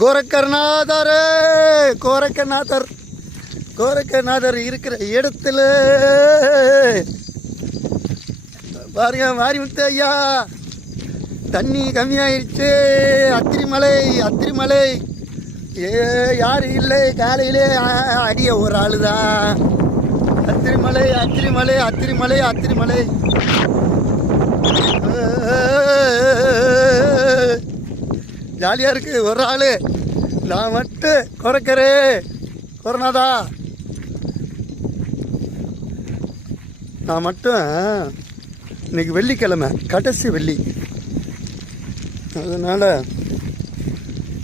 கோரக்கநாதர் கோரக்கநாதர் கோரக்கநாதர் இருக்கிற இடத்துல பாருங்க மாரிமுத்து ஐயா, தண்ணி கம்மியாயிடுச்சு. அத்திரிமலை அத்திரிமலை யாரும் இல்லை, காலையிலே அடிய ஒரு ஆளு தான். அத்திரிமலை அத்திரிமலை அத்திரிமலை அத்திரிமலை ஜாலியாக இருக்கு. ஒரு ஆள் நான் மட்டும் குறைக்கிறே கொரோனாதா. நான் மட்டும் இன்னைக்கு வெள்ளிக்கிழமை, கடைசி வெள்ளி. அதனால்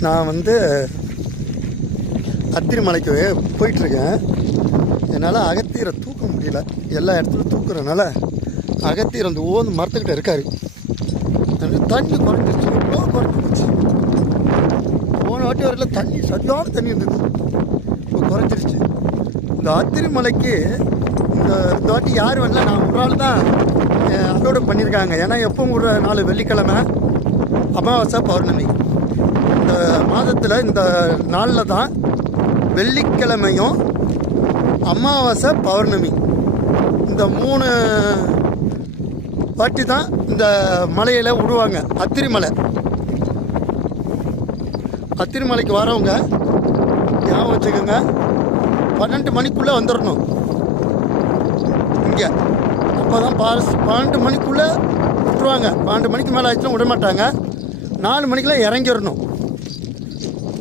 நான் அத்திரிமலைக்கு போயிட்டுருக்கேன். என்னால் அகத்தியரை தூக்க முடியல. எல்லா இடத்துலையும் தூக்குறதுனால அகத்தியர் அந்த ஓந்து மரத்துக்கிட்ட இருக்காரு. தண்ணி குறைஞ்சிருச்சு, எவ்வளோ குறைஞ்சி போச்சு. போன வாட்டி வரையில் தண்ணி சரியான தண்ணி இருந்தது, இப்போ குறைஞ்சிருச்சு. இந்த அத்திரிமலைக்கு இந்த வாட்டி யார் வரல, நான் ஒரு நாள் தான் அலோடு பண்ணியிருக்காங்க. ஏன்னா எப்பவும் ஒரு நாள் வெள்ளிக்கிழமை அமாவாசை பௌர்ணமி. இந்த மாதத்தில் இந்த நாளில் தான் வெள்ளிக்கிழமையும் அமாவாசை பௌர்ணமி இந்த 3 வாட்டி தான் இந்த மலையில் விடுவாங்க. அத்திரிமலை அத்திரிமலைக்கு வரவங்க ஞாபகம் வச்சுக்கோங்க, 12 மணிக்குள்ளே வந்துடணும் இங்கே. அப்போ தான் 12 மணிக்குள்ளே விட்டுருவாங்க. 12 மணிக்கு மேலே ஆச்சுன்னா விட மாட்டாங்க. 4 மணிக்கெலாம் இறங்கிடணும்.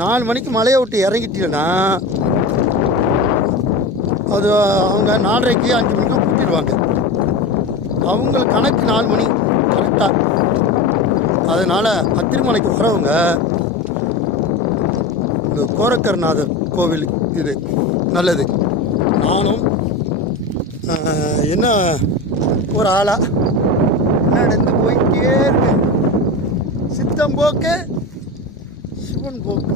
4 மணிக்கு மலையை விட்டு இறங்கிட்டீங்கன்னா அது அவங்க 4:30க்கு 5 மணிக்கு கூட்டிடுவாங்க. அவங்களுக்கு கணக்கு 4 மணி கரெக்டாக. அதனால் அத்திரிமலைக்கு வரவங்க இந்த கோரக்கர்நாதர் கோவில் இது நல்லது. நானும் என்ன ஒரு ஆளாக நடந்து போயிட்டே இருக்கேன். சித்தம் போக்கு சிவன் போக்கு.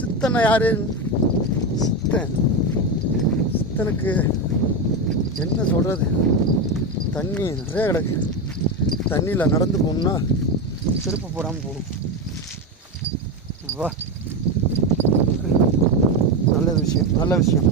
சித்தனை யாரு? சித்தனுக்கு என்ன சொல்கிறது? தண்ணி நிறைய கிடக்கு. தண்ணியில் நடந்து போகணுன்னா செருப்பு போடாமல் போகணும். வா, நல்ல விஷயம், நல்ல விஷயம்.